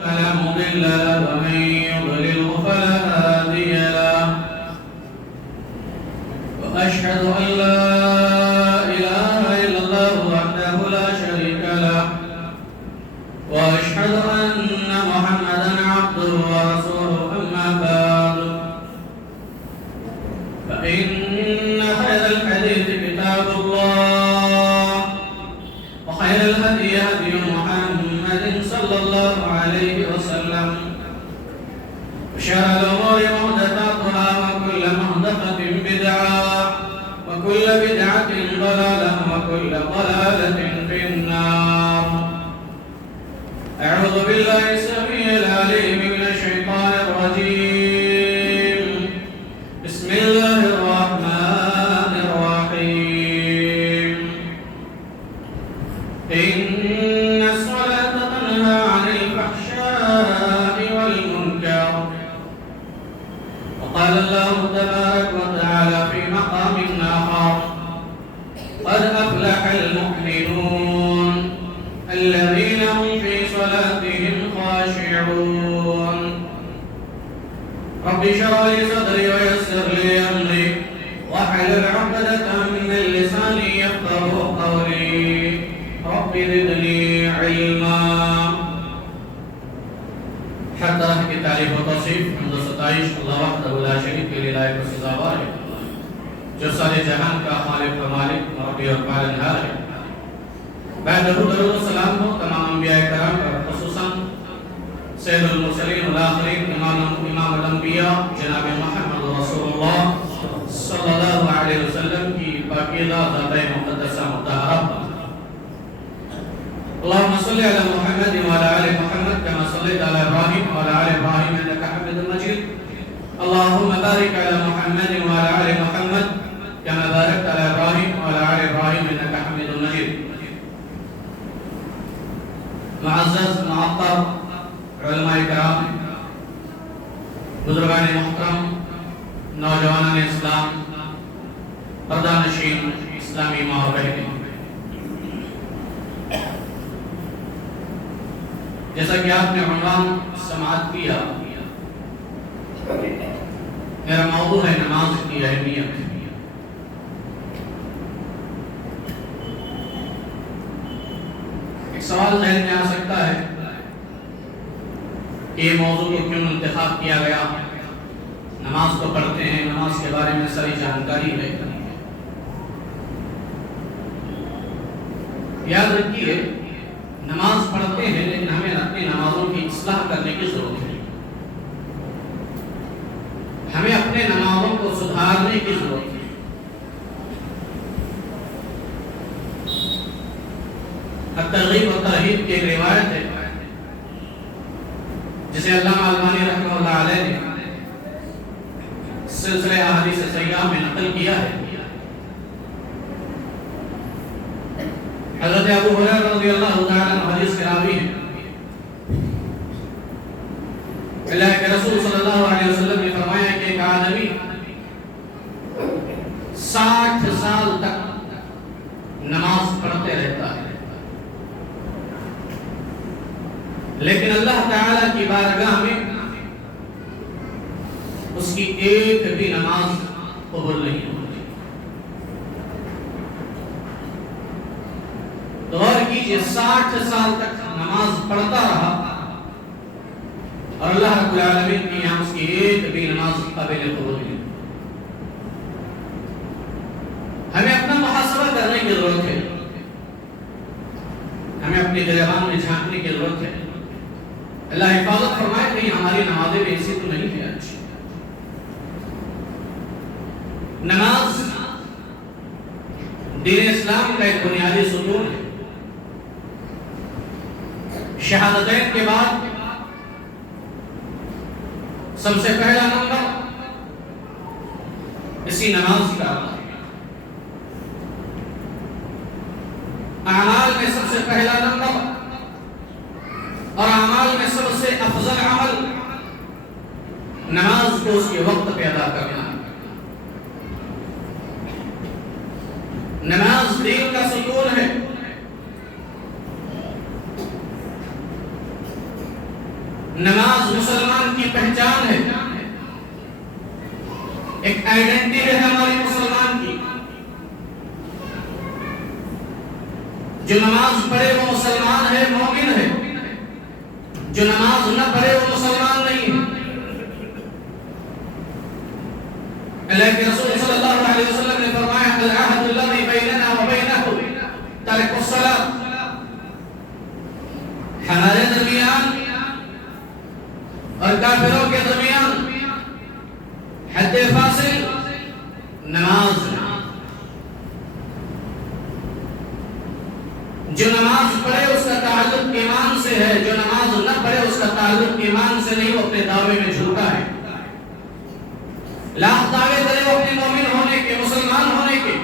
فلا مضل له ومن يضلله فلا هادي له وأشهد أن لا إله إلا الله وحده لا شريك له وأشهد أن محمدا عبده ورسوله أما بعد فإن خير الحديث كتاب الله وخير الهدي هدي محمد صلى الله عليه وسلم وشر الأمور محدثاتها وكل محدثة بدعة وكل بدعة ضلالة وكل ضلالة في النار. أعوذ بالله السميع العليم من الشيطان الرجيم. بسم الله الرحمن الرحيم. إن الصلاة تنهى عن الفحشاء والمنكر. وقال الله تبارك وتعالى في مقام آخر: قد أفلح المؤمنون الذين هم في صلاتهم خاشعون. رب اشرح لي صدري ويسر لي أمري واحلل عقدة من لساني يفقهوا قولي. رب زدني علما. ہر طرح کی تعریف و توصیف حمد و ستائش اللہ وحدہ لا شریک کے لیے لائق و سزاوار ہے، جو سارے جہان کا خالق و مالک مربی اور پالنہار ہے. بعد درود و سلام ہو تمام انبیاء کرام پر، خصوصاً سید المرسلین والآخرین امام الانبیاء جناب محمد رسول اللہ صلی اللہ علیہ وسلم کی پاکیزہ ذات مقدسہ مطہرہ پر. اللهم صل على محمد وعلى آل محمد كما صليت على إبراهيم وعلى آل إبراهيم إنك حميد مجيد. اللهم بارك على محمد وعلى آل محمد كما باركت على إبراهيم وعلى آل إبراهيم إنك حميد مجيد. معزز معطر علماء کرام، بزرگان محترم، نوجوانان اسلام، پردہ نشین اسلامی ماں و بہنیں، جیسا کہ آپ نے عنوان سماعت کیا، میرا موضوع ہے نماز کی اہمیت. ایک سوال ذہن میں آ سکتا ہے کہ یہ موضوع کو کیوں انتخاب کیا گیا؟ نماز تو پڑھتے ہیں، نماز کے بارے میں ساری جانکاری ہے. یاد رکھیے، نماز پڑھتے ہیں لیکن ہمیں اپنی نمازوں کی اصلاح کرنے کی ضرورت ہے. ہمیں اپنے نمازوں کو سدھارنے کی ضرورت ہے. ترغیب و ترہیب کی ایک روایت ہے جسے علامہ البانی رحمہ اللہ علیہ نے سلسلہ احادیث صحیحہ میں نقل کیا ہے. حضرت ابو ہریرہ رضی اللہ تعالیٰ عنہ حدیث کے راوی ہیں. اللہ کے رسول صلی اللہ علیہ وسلم نے فرمایا کہ ایک آدمی 60 سال تک نماز پڑھتے رہتا ہے، لیکن اللہ تعالیٰ کی بارگاہ میں اس کی ایک بھی نماز قبول نہیں ہوتی. غور کیجئے، 60 سال تک نماز پڑھتا رہا اور اللہ رب العالمین کی یہاں اس کی ایک بھی نماز قابل قبول نہیں. ہمیں اپنا محاسبہ کرنے کی ضرورت ہے، ہمیں اپنی گریبان میں جھانکنے کی ضرورت ہے. اللہ حفاظت فرمائے کہ ہماری نمازیں بھی ایسی تو نہیں ہے اچھی. نماز دین اسلام کا ایک بنیادی ستون ہے. شہادتین کے بعد سب سے پہلا نمبر اسی نماز کا ہے. اعمال میں سب سے پہلا نمبر اور اعمال میں سب سے افضل عمل نماز کو اس کے وقت پہ ادا کرنا. نماز دین کا ستون ہے. نماز مسلمان کی پہچان ہے، ایک آئیڈینٹی ہے ہماری مسلمان کی. جو نماز پڑھے وہ مسلمان ہے، مومن ہے. جو نماز نہ پڑھے وہ مسلمان نہیں ہے. اللہ کے رسول صلی اللہ علیہ وسلم نے فرمایا العہد الذی بیننا وبینہ ترک الصلاۃ. ہمارے درمیان اور کافروں کے درمیان حد فاصل نماز. جو نماز پڑھے اس کا تعلق ایمان سے ہے، جو نماز نہ پڑھے اس کا تعلق ایمان سے نہیں، وہ اپنے دعوے میں جھوٹا ہے. لاکھ دعوے کرے وہ اپنے مومن ہونے کے، مسلمان ہونے کے،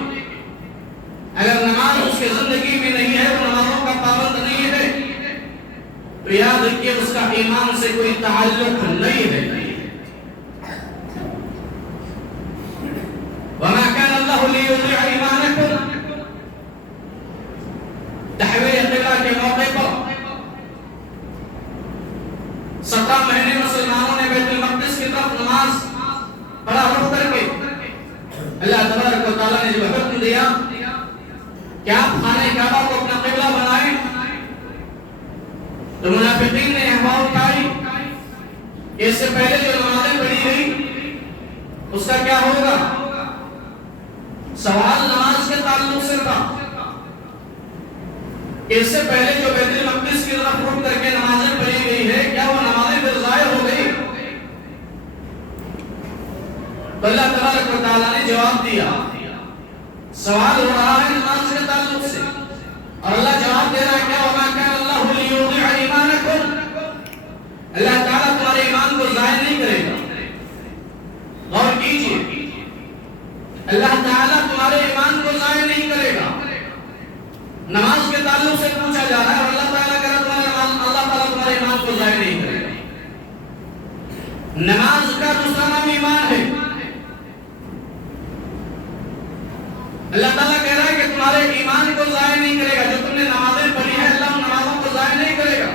اگر نماز اس کی زندگی میں نہیں ہے، وہ نمازوں کا پابند نہیں ہے، تو یاد رکھیے اس کا ایمان سے کوئی تعلق نہیں ہے. وَمَا كَانَ اللَّهُ لِيُضِيعَ إِيمَانَكُمْ. تحویل قبلہ کے موقع پر 17 مہینے مسلمانوں نے بیت المقدس کی طرف نماز پڑھا رخ کر کے اللہ تبارک و تعالیٰ نے جب حکم دیا کہ آپ خانہ کعبہ کو اپنا قبلہ بنائیں، تو منافقین نے احوال اٹھائی کہ اس سے پہلے جو نمازیں پڑھی گئی اس کا کیا ہوگا. سوال نماز کے تعلق سے تھا کہ اس سے پہلے جو بیت المقدس کی طرف رخ کر کے نمازیں پڑھی گئی ہے، کیا وہ نمازیں پھر ضائع ہو گئی؟ تو اللہ تبارک و تعالیٰ نے جواب دیا. سوال ہو رہا ہے نماز کے تعلق سے اور اللہ جواب دے رہا ہے کیا وَمَا كَانَ اللَّهُ لِيُضِيعَ إِيمَانَكُمْ. اللہ تعالیٰ تمہارے ایمان کو ضائع نہیں کرے گا. غور کیجئے، اللہ تعالیٰ تمہارے ایمان کو ضائع نہیں کرے گا. نماز کے تعلق سے پوچھا جا رہا ہے اور اللہ تعالیٰ کہہ رہا ہے اللہ تعالیٰ تمہارے ایمان کو ضائع نہیں کرے گا. نماز کا دوسرا نام ایمان ہے. اللہ تعالیٰ کہہ رہا ہے کہ تمہارے ایمان کو ضائع نہیں کرے گا. جو تم نے نمازیں پڑھی ہیں اللہ ان نمازوں کو ضائع نہیں کرے گا.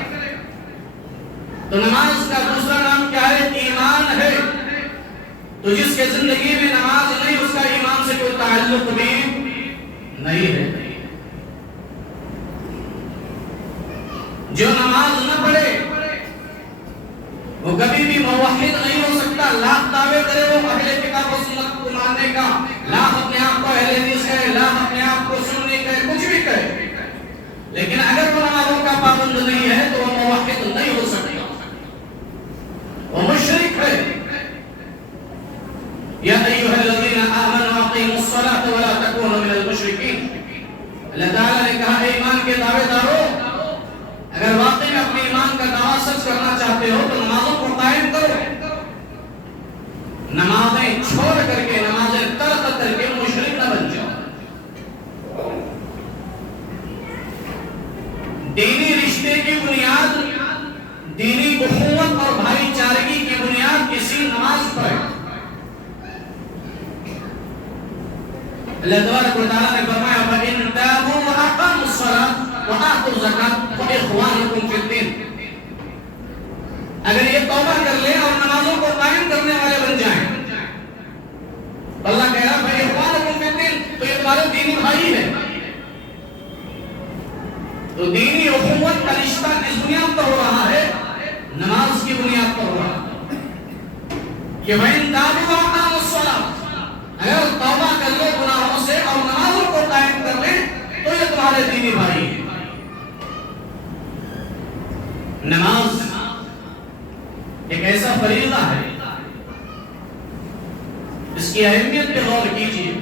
تو نماز کا دوسرا نام کیا ہے؟ ایمان ہے. تو جس کے زندگی میں نماز نہیں اس کا ایمان سے کوئی تعلق بھی نہیں ہے. جو نماز نہ پڑھے وہ کبھی بھی موحد نہیں ہو سکتا. لاکھ دعوے کرے وہ اہل کتاب و سنت کو ماننے کا، لاکھ اپنے آپ کو اہل حدیث کہے، لاکھ اپنے آپ کو سنی کہے، کچھ بھی کہے، لیکن اگر وہ نمازوں کا پابند نہیں ہے تو وہ موحد نہیں ہو سکتا، وہ مشرک ہے. یا ایھا الذین آمنوا اقیموا الصلاۃ ولا تکونوا من المشرکین. اللہ تعالیٰ نے کہا اے ایمان کے دعوے دارو، اگر واقعی میں اپنے ایمان کا دعویٰ سچ کرنا چاہتے ہو تو نمازوں کو قائم کرو. نمازیں چھوڑ کر کے، نمازیں ترک کر کے مشرک نہ بن جاؤ. دینی رشتے کی بنیاد، دینی اخوت اور بھائی چارگی کی بنیاد کسی نماز پر ہے. اللہ تبارک و تعالیٰ نے فرمایا فَإِن تَابُوا وَأَقَامُوا الصَّلَاةَ وَآتُوا الزَّكَاةَ فَإِخْوَانُكُمْ فِي الدِّينِ. اگر یہ توبہ کر لیں اور نمازوں کو قائم کرنے والے بن جائیں، اللہ کہہ رہا فَإِخْوَانُكُمْ فِي الدِّينِ، تو یہ تمہارے دینی بھائی ہے. تو دینی اخوت کا رشتہ کس بنیاد پر ہو رہا ہے؟ نماز کی بنیاد پر ہو رہا ہے کہ فَإِن تَابُوا وَأَقَامُوا الصَّلَاةَ، اگر توبہ کر لے گناہوں سے اور نمازوں کو قائم کر لے تو یہ تمہارے دینی بھائی ہیں. نماز ایک ایسا فریضہ ہے، اس کی اہمیت پہ غور کیجیے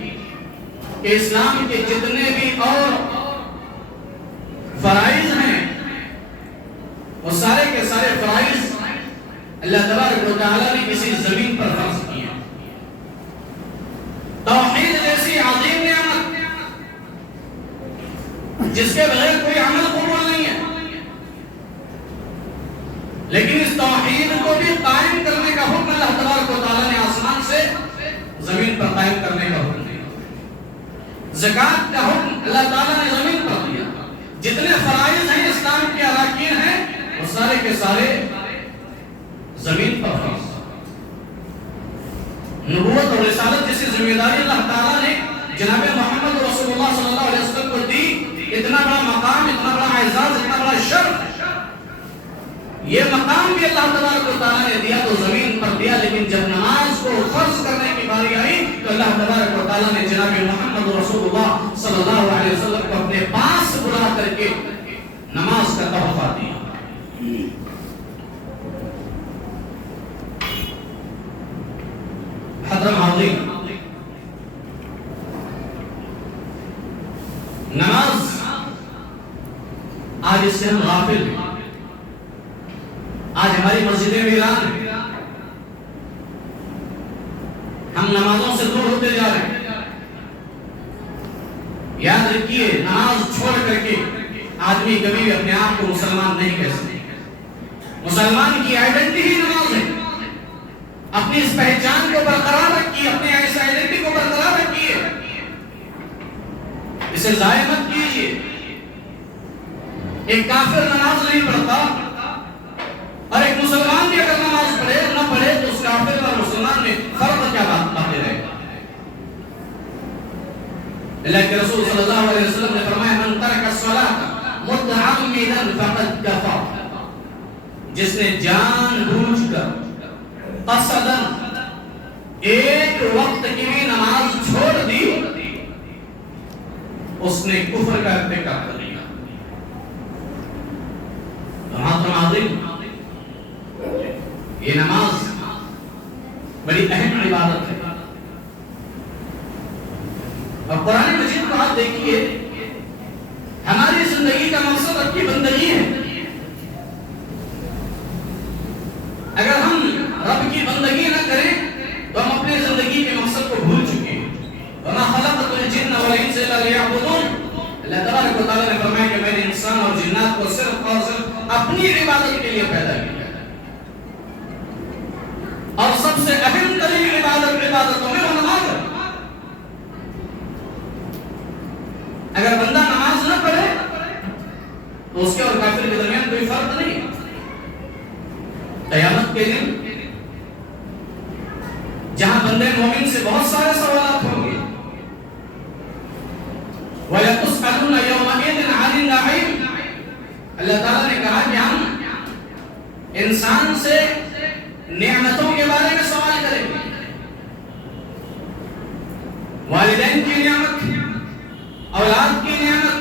کہ اسلام کے جتنے بھی اور فرائض ہیں وہ سارے کے سارے فرائض اللہ تبارک و تعالیٰ نے کسی زمین پر فرض کیے. توحید جیسی عظیم نعمت جس کے بغیر کوئی عمل قبول نہیں ہے، لیکن اس توحید کو بھی قائم کرنے کا حکم اللہ تبارک و تعالیٰ نے آسمان سے زمین پر قائم کرنے کا حکم دیا. زکوٰۃ کا حکم اللہ تعالیٰ نے زمین پر دیا. جتنے فرائض ہیں اسلام کے اراکین ہیں وہ سارے کے سارے تفویض. نبوت اور رسالت جیسی ذمہ داری اللہ تعالیٰ نے جناب محمد رسول اللہ صلی اللہ علیہ وسلم کو دی. اتنا بڑا مقام، اتنا بڑا اعزاز، اتنا بڑا شرف، یہ مقام بھی اللہ تبارک و تعالیٰ نے دیا تو زمین پر دیا، لیکن جب نماز کو فرض کرنے کی باری آئی تو اللہ تبارک و تعالیٰ نے جناب محمد رسول اللہ صلی اللہ علیہ وسلم کو اپنے پاس بلا کر کے نماز کا تحفہ دیا. حضرت عظیم، نماز آج اس سے ہم غافل ہیں. آج ہماری مسجدیں ویران ہیں، ہم نمازوں سے دور ہوتے جا رہے ہیں. یاد رکھیے، نماز چھوڑ کر کے آدمی کبھی بھی اپنے آپ کو مسلمان نہیں کہہ سکتے. مسلمان کی آئیڈینٹی ہی نماز ہے. اپنی اس پہچان کو برقرار رکھیے، اپنے اس آئیڈینٹی کو برقرار رکھیے، اسے ضائع مت کیجیے. ایک کافر نماز نہیں پڑھتا اور ایک مسلمان بھی اگر نماز پڑھے نہ پڑھے تو اس کافر اور مسلمان میں فرق کیا بات رہے گا؟ اللہ کے رسول صلی اللہ علیہ وسلم نے فرمایا من ترک الصلاۃ متعمدا فقد کفر. جس نے جان بوجھ کر قصدا ایک وقت کی بھی نماز چھوڑ دی اس نے کفر کا ارتکاب کر لیا. یہ نماز بڑی اہم عبادت ہے. اور قرآن مجید کو آپ دیکھیے، ہماری زندگی کا مقصد رب کی بندگی ہے. اگر ہم رب کی بندگی نہ کریں تو ہم اپنے زندگی کے مقصد کو بھول چکے ہیں. وَمَا خَلَقْتُ الْجِنَّ وَالْإِنسَ إِلَّا لِيَعْبُدُونِ. اللہ تبارک و تعالیٰ نے فرمایا کہ میں نے انسان اور جنات کو صرف اور صرف اپنی عبادت کے لیے پیدا کیا ہے. اور سب سے اہم ترین عبادتوں میں وہ نماز ہے. اگر بندہ نماز نہ پڑھے تو اس کے اور کافر کے درمیان کوئی فرق نہیں. قیامت کے دن جہاں بندے مومن سے بہت سارے سوالات ہوں گے، وَيَتُسْأَلُونَ يَوْمَئِذٍ عَنِ النَّعِيمِ. اللہ تعالیٰ نے کہا کہ ہم انسان سے نعمتوں کے بارے میں سوال کریں گے. والدین کی نعمت، اولاد کی نعمت،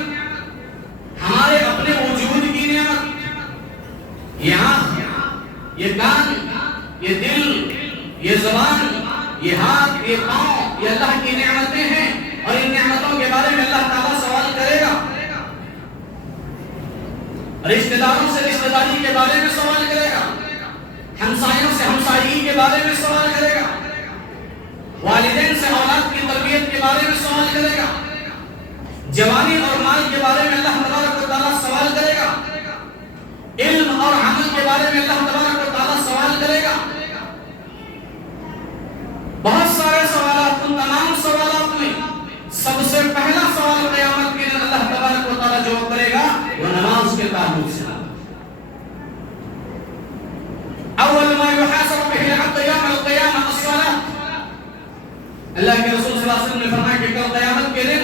ہمارے اپنے وجود کی نعمت، یہ آنکھ، یہ کان، یہ دل، یہ زبان، یہ ہاتھ، یہ پاؤں، یہ اللہ کی نعمتیں ہیں. اور ان نعمتوں کے بارے میں اللہ تعالیٰ سوال کرے گا. رشتہ داروں سے رشتہ داری کے بارے میں سوال کرے گا، ہمسایوں سے ہمسائیگی کے بارے میں سوال کرے گا، والدین سے اولاد کی تربیت کے بارے میں سوال کرے گا، جوانی اور مال کے بارے میں اللہ تبارک و تعالیٰ سوال کرے گا، علم اور عمل کے بارے میں اللہ تبارک و تعالیٰ سوال کرے گا. بہت سارے سوالات، ان تمام سوالات میں سب سے پہلا سوال قیامت کے دن اللہ تبارک و تعالیٰ جو کرے گا وہ نماز کے تعلق سے. اول ما يحاسب به العبد يوم القيامة الصلاة. اللہ کے رسول صلی اللہ علیہ وسلم نے فرمایا کہ کل قیامت کے دن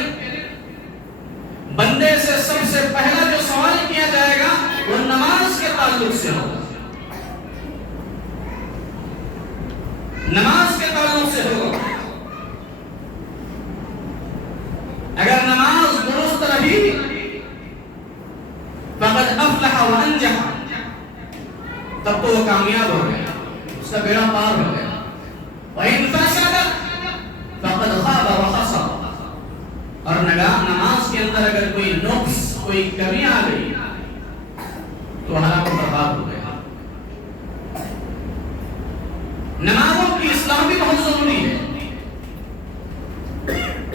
بندے سے سب سے پہلا جو سوال کیا جائے گا وہ نماز کے تعلق سے ہوگا. نماز کے تعلق سے ہوگا. اگر نماز درست رہی فقد افلح وانجح، تب تو وہ کامیاب ہو گیا، اس کا بیڑا پار ہو گیا. وَإِن فَسَدَتْ فَقَدْ خَابَ وَخَسَرَ. اور نماز کے اندر اگر کوئی نقص، کوئی کمی آ گئی تو ہلاک و برباد ہو گیا. نمازوں کی اصلاح بھی بہت ضروری ہے.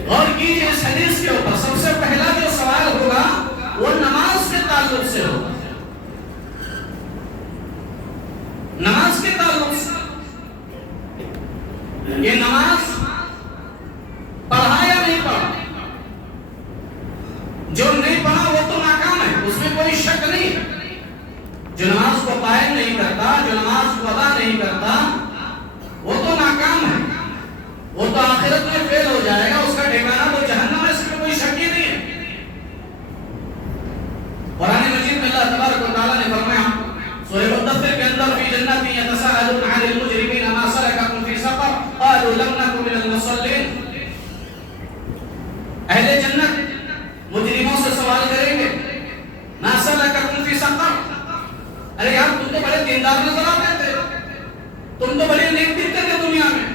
غور کیجیے اس حدیث کے اوپر، سب سے پہلا جو سوال ہوگا وہ نماز کے تعلق سے ہوگا. نماز کے تعلق سے یہ نماز پڑھا یا نہیں پڑھا، جو نہیں پڑھا وہ تو ناکام ہے، اس میں کوئی شک نہیں. جو نماز کو قائم نہیں کرتا، جو نماز کو ادا نہیں کرتا، تو آخرت میں فیل ہو جائے گا، اس کا ٹھکانہ تو جہنم ہے، اس میں کوئی شک ہی نہیں ہے۔ قرآن مجید میں اللہ تبارک و تعالیٰ نے فرمایا سورہ مدثر کے اندر فی جنات یتساءلون عن المجرمین ما سلککم فی سقر قالوا لم نک من المصلین۔ اہل جنت مجرموں سے سوال کریں گے ما سلککم فی سقر، ارے یار تم تو بڑے دیندار نظر آتے تھے، تم تو بڑے نیک دکھتے تھے دنیا میں،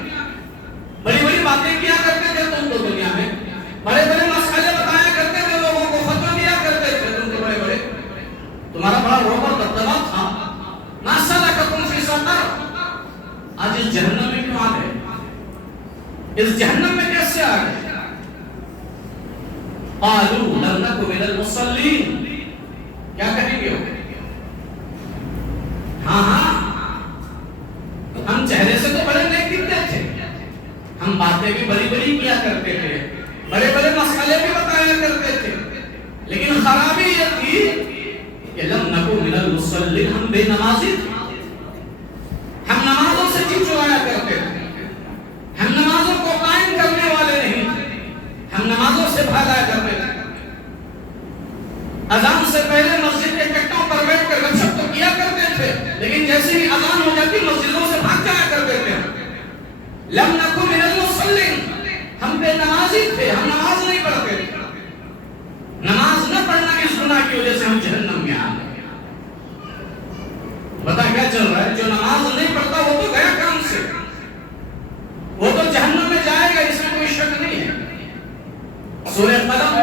بڑی بڑی باتیں کیا کرتے تھے تم تو دنیا میں، بڑے بڑے مسئلے بتایا کرتے تھے، لوگوں کو فتوی دیا کرتے تھے، تم تو بڑے بڑے، تمہارا بڑا روب اور دبدبا تھا، ما سلککم فی سقر، آج اس جہنم میں کیوں آ گئے؟ اس جہنم میں کیسے آ گئے؟ قالوا لم نک من المصلین، کیا کہیں گے؟ ہاں ہم چہرے سے تو بڑے نیک دکھتے تھے، ہم باتیں بھی بڑی بڑی کیا کرتے تھے، بڑے بڑے مسئلے بھی بتایا کرتے تھے، لیکن خرابی یہ تھی کہ لم نکو من المصلین، ہم بے نمازی تھے، ہم نمازوں سے جی چرایا کرتے تھے، ہم نمازوں کو قائم کرنے والے نہیں تھے، ہم نمازوں سے بھاگا کرتے تھے، اذان سے پہلے مسجد کے کٹوں پر بیٹھ کر گپ شپ تو کیا کرتے تھے، لیکن جیسے ہی اذان ہو جاتی مسجدوں سے بھاگ جایا کرتے تھے۔ لم نکو من المصلین، ہم بے نمازی تھے، ہم نماز نہیں پڑھتے تھے، نماز نہ پڑھنا اس گناہ کی وجہ سے ہم جہنم میں آ گئے۔ بتا کیا چل رہا ہے؟ جو نماز نہیں پڑھتا وہ تو گیا کام سے، وہ تو جہنم میں جائے گا، اس میں کوئی شک نہیں ہے۔ سورہ قلم،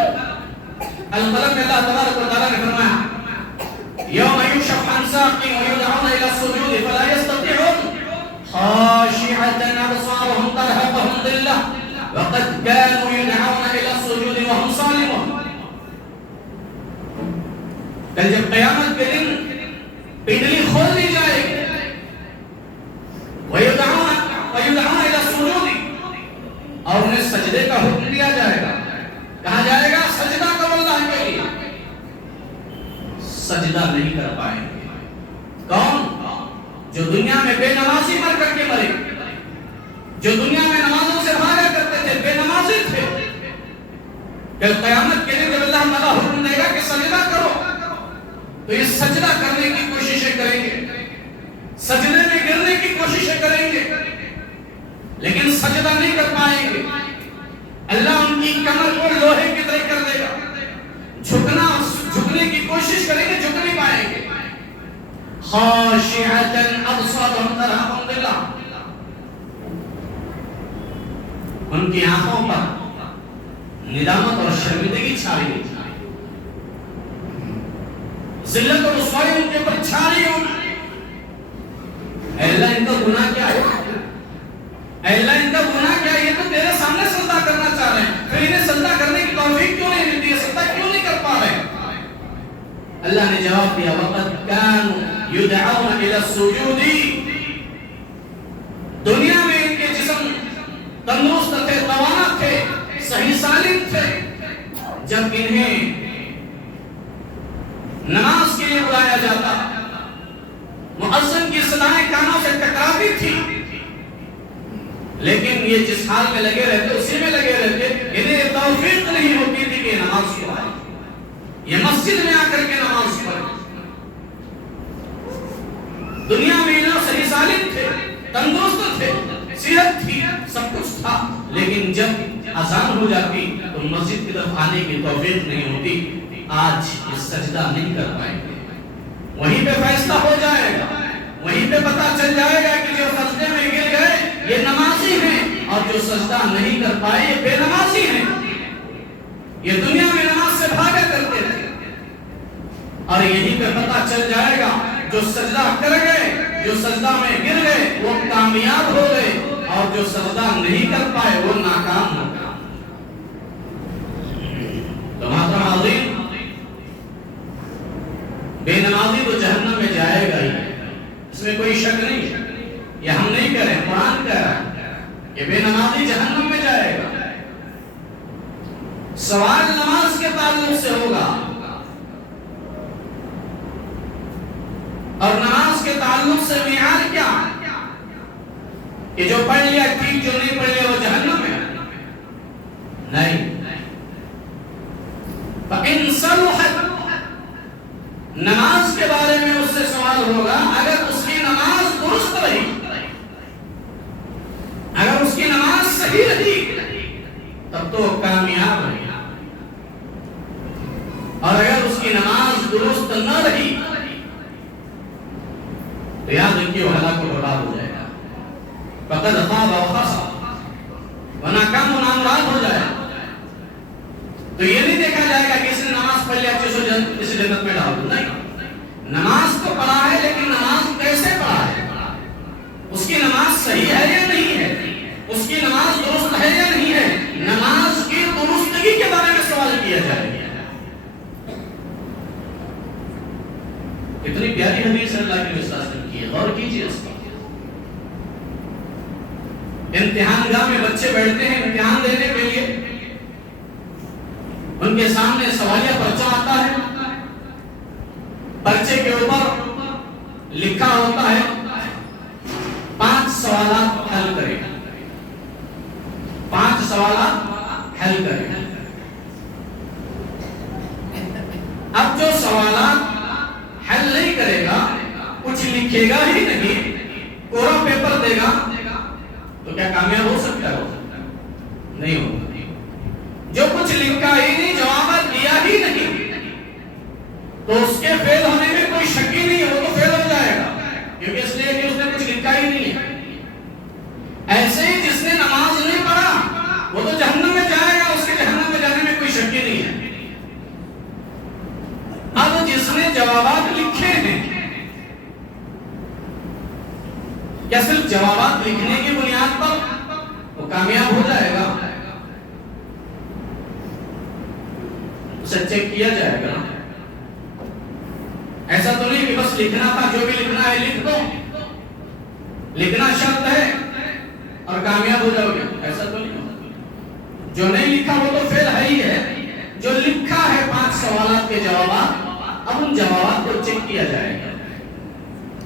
القلم میں اللہ تبارک و تعالیٰ نے فرمایا یوم یکشف عن ساق ویدعون الی السجود فلا یستطیعون خاشعة ابصارهم ترهقهم ذلة وقد كانوا يدعون الی السجود وهم سالمون۔ کل جب قیامت کے دن پنڈلی کھول دی جائے گی، ویدعون الی السجود، اور انہیں سجدے کا حکم دیا جائے گا، کہا جائے گا سجدہ کرو اللہ کے لیے، سجدہ نہیں کر پائیں گے۔ کون؟ جو دنیا میں بے نمازی مر کر کے مرے، جو دنیا میں نمازوں سے بھاگا کرتے تھے، بے نمازی تھے، کہ قیامت کے دن جب اللہ تعالیٰ حکم دے گا کہ سجدہ کرو تو یہ سجدہ کرنے کی کوششیں کریں گے، سجدے میں گرنے کی کوششیں کریں گے، لیکن سجدہ نہیں کر پائیں گے۔ اللہ ان کی کمر کو لوہے کی طرح کر دے گا، جھکنے کی کوشش کریں گے، جھک نہیں پائیں گے۔ خاشعة ابصارهم ترهقهم ذلة، ان کی آنکھوں پر ندامت اور شرمندگی چھائی ہوئی، ذلت اور رسوائی ان کے اوپر چھائی ہوئی۔ اے اللہ ان کا گناہ کیا ہے؟ اے اللہ ان کا گناہ کیا ہے؟ یہ تو تیرے سامنے سجدہ کرنا چاہ رہے ہیں، پھر انہیں سجدہ کرنے کی توفیق کیوں نہیں ملتی ہے، سجدہ کیوں نہیں کر پا رہے؟ اللہ نے جواب دیا وَقَدْ كَانُوا يُدْعَوْنَ إِلَى السُّجُودِ، دنیا میں ان کے جسم تندرست تھے، توانا تھے، صحیح سالم تھے، جب انہیں نماز کے لیے بلایا جاتا، مؤذن کی صدائیں کانوں سے ٹکراتی تھی، لیکن یہ جس حال میں لگے رہتے اسی میں لگے رہتے، انہیں توفیق نہیں ہوتی تھی کہ نماز پڑھائے، یہ مسجد میں آ کر کے نماز پڑھے۔ دنیا میں انہیں صحیح سالم تھے، تندرست تھے، صحت تھی، سب کچھ تھا، لیکن جب اذان ہو جاتی تو مسجد کی طرف آنے کی توفیق نہیں ہوتی۔ آج یہ سجدہ نہیں کر پائیں گے، وہیں پہ فیصلہ ہو جائے گا، وہیں پہ پتہ چل جائے گا کہ جو سجدے میں گر گئے یہ نمازی ہیں، اور جو سجدہ نہیں کر پائے یہ بے نمازی ہیں۔ یہ دنیا میں نماز سے بھاگا کرتے تھے، اور یہیں پہ پتہ چل جائے گا جو سجدہ کر گئے، جو سجدہ میں گر گئے وہ کامیاب ہو گئے، اور جو سجدہ نہیں کر پائے وہ ناکام ہو گئے۔ تو محترم حاضرین، بے نمازی تو جہنم میں جائے گا ہی، اس میں کوئی شک نہیں ہے، یہ ہم نہیں کہہ رہے، قرآن کہہ رہا ہے کہ بے نمازی جہنم میں جائے گا۔ سوال نماز کے تعلق سے ہوگا، اور نماز کے تعلق سے معیار کیا؟ کہ جو پڑھ لیا ٹھیک، جو نہیں پڑھ لیا وہ جہنم میں؟ نہیں۔ فَإِن صَلُحَتْ، نماز کے بارے میں اس سے سوال ہوگا، اگر اس کی نماز درست رہی، اگر اس کی نماز صحیح رہی تب تو وہ کامیاب رہی، اور اگر اس کی نماز درست نہ رہی تو یاد رکھیے وہ ہلاک و برباد ہو جائے گا۔ فقد خاب و خسر، وہ ناکام و نامراد ہو جائے گا۔ تو یہ نہیں دیکھا جائے گا کہ اس نے نماز پڑھ لیا اسے جنت میں ڈال دو، نہیں، نماز تو پڑھا ہے لیکن نماز کیسے پڑھا ہے، اس کی نماز صحیح ہے یا نہیں ہے، اس کی نماز درست ہے یا نہیں ہے، نماز کی درستگی کے بارے میں سوال کیا جائے گا۔ اتنی پیاری حدیث اللہ کے وسلم کی ہے، غور کیجیے اس پر۔ امتحان گاہ میں بچے بیٹھتے ہیں امتحان دینے کے لیے، ان کے سامنے سوالیہ پرچہ آتا ہے، پرچے کے اوپر لکھا ہوتا ہے 5 سوالات حل کریں، 5 سوالات حل کریں۔ اب جو سوالات حل نہیں کرے گا، کچھ لکھے گا ہی نہیں، پورا پیپر دے گا، تو کیا کامیاب ہو سکتا ہے؟ نہیں ہوگا۔ جو کچھ لکھا ہی نہیں، جواب دیا ہی نہیں، تو اس کے فیل ہونے میں کوئی شک ہی نہیں ہے، وہ تو فیل ہو جائے گا، کیونکہ اس لیے کہ اس نے کچھ لکھا ہی نہیں ہے۔ ایسے ہی جس نے نماز نہیں پڑھا وہ تو جہنم میں جائے گا، اس کے جہنم میں جانے میں کوئی شک ہی نہیں ہے۔ اب جس نے جوابات لکھے ہیں، کیا صرف جوابات لکھنے کی بنیاد پر وہ کامیاب ہو جائے گا؟ اسے چیک کیا جائے گا۔ ایسا تو نہیں کہ بس لکھنا تھا، جو بھی لکھنا ہے لکھ دو، لکھنا شرط ہے اور کامیاب ہو جاؤ گے، ایسا تو نہیں۔ جو نہیں لکھا وہ تو فیل ہے ہی ہے، جو لکھا ہے 5 سوالات کے جوابات، اب ان جوابات کو چیک کیا جائے گا،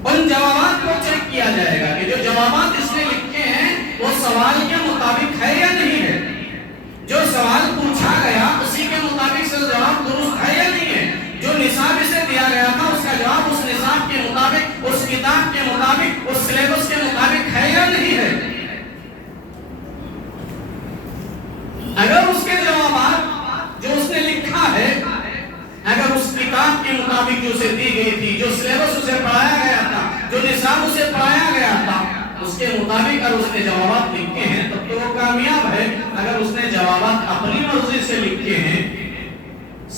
ان جوابات کو چیک کیا جائے گا کہ جو جوابات اس نے لکھے ہیں وہ سوال کے مطابق ہے یا نہیں ہے، جو سوال پوچھا گیا اسی کے مطابق سے جواب درست ہے یا نہیں ہے، جو نصاب اسے دیا گیا تھا اس کا جواب اس نصاب کے مطابق، اس کتاب کے مطابق، اس سلیبس کے مطابق ہے یا نہیں ہے۔ اگر اس کے جوابات جو اس نے لکھا ہے، اگر اس کتاب کے مطابق جو اسے دی گئی تھی، جو سلیبس اسے پڑھایا گیا تھا، جو نصاب اسے پڑھایا گیا تھا، اس کے مطابق اگر اس نے جوابات لکھے ہیں تب تو وہ کامیاب ہے۔ اگر اس نے جوابات اپنی مرضی سے لکھے ہیں،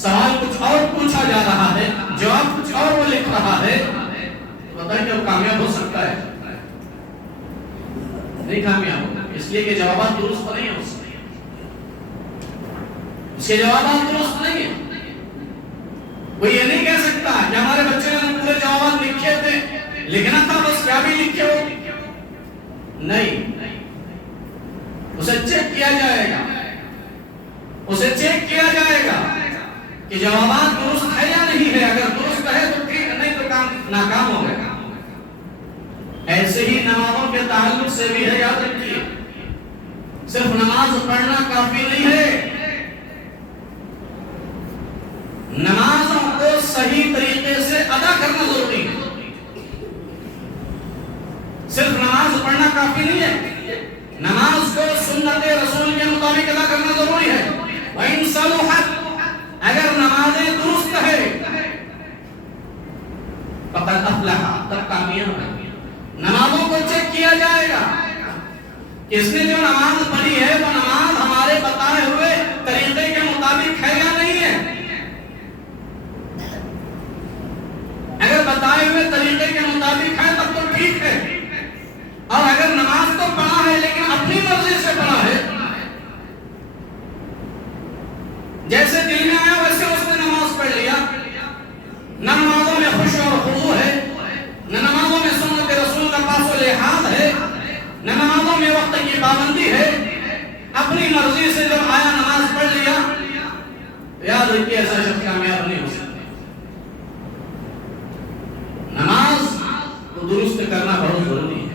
سوال کچھ اور پوچھا جا رہا ہے، جواب کچھ اور وہ لکھ رہا ہے، تو بتائیں کہ وہ کامیاب ہو سکتا ہے؟ نہیں کامیاب ہوگا، اس لیے کہ جوابات درست نہیں ہو سکتے، اس کے جوابات درست نہیں ہیں۔ وہ یہ نہیں کہہ سکتا کہ ہمارے بچے نے پورے جوابات لکھے تھے، لکھنا تھا بس، کیا بھی لکھے ہو، نہیں، اسے چیک کیا جائے گا، اسے چیک کیا جائے گا کہ جوابات درست ہے یا نہیں ہے، اگر درست ہے تو ٹھیک ہے، نہیں تو کام ناکام ہو گیا۔ ایسے ہی نمازوں کے تعلق سے بھی ہے، یاد رکھیے، صرف نماز پڑھنا کافی نہیں ہے، نمازوں کو صحیح طریقے سے ادا کرنا ضروری ہے۔ صرف نماز پڑھنا کافی نہیں ہے، نماز کو سنت رسول کے مطابق ادا کرنا ضروری ہے۔ وَإِن صَلُحَتْ، اگر نمازیں درست ہے فَقَدْ أَفْلَحَ، تب کامیاب ہے۔ نمازوں کو چیک کیا جائے گا، اس نے جو نماز پڑھی ہے وہ نماز ہمارے بتائے ہوئے طریقے کے مطابق ہے یا نہیں ہے۔ اگر بتائے ہوئے طریقے کے مطابق ہے تب تو ٹھیک ہے، اور اگر نماز تو پڑھا ہے لیکن اپنی مرضی سے پڑھا ہے، جیسے دل میں آیا ویسے اس نے نماز پڑھ لیا، نہ نمازوں میں خشوع اور خضوع ہے، نہ نمازوں میں سنت رسول کا پاس و لحاظ ہے، نہ نمازوں میں وقت کی پابندی ہے، اپنی مرضی سے جب آیا نماز پڑھ لیا، یاد رکھیے ایسا شخص کامیاب نہیں ہو سکتا۔ نماز کو درست کرنا بہت ضروری ہے۔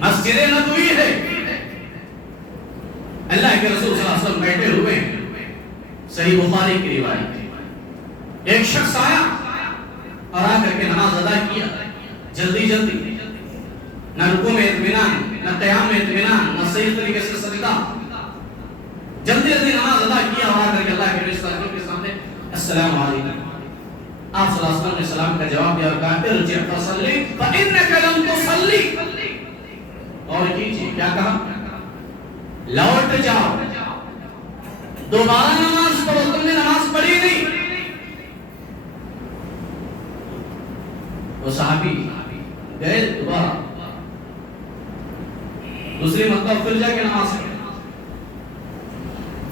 مسجد مسجد نبوی ہے، اللہ کے رسول صلی اللہ علیہ وسلم بیٹھے ہوئے ہیں۔ صحیح بخاری کی روایت ہے، ایک شخص آیا اور آ کر کے نماز ادا کیا، جلدی جلدی، نہ رکوع میں اطمینان، نہ قیام میں اطمینان، نہ صحیح طریقے سے سجدہ، جلدی جلدی نماز ادا کیا اور آ کر کے اللہ کے رسول کے سامنے السلام علیکم، آپ صلی اللہ علیہ وسلم نے سلام کا جواب دیا اور کہا ارجع فصلی فإنک لم تصلی، اور کیجیے، کیا کہا؟ لوٹ جاؤ، دوبارہ نماز پڑھو، تم نے نماز پڑھی نہیں۔ وہ صحابی گئے دوبارہ، دوسری مرتبہ پھر جا کے نماز پڑھی،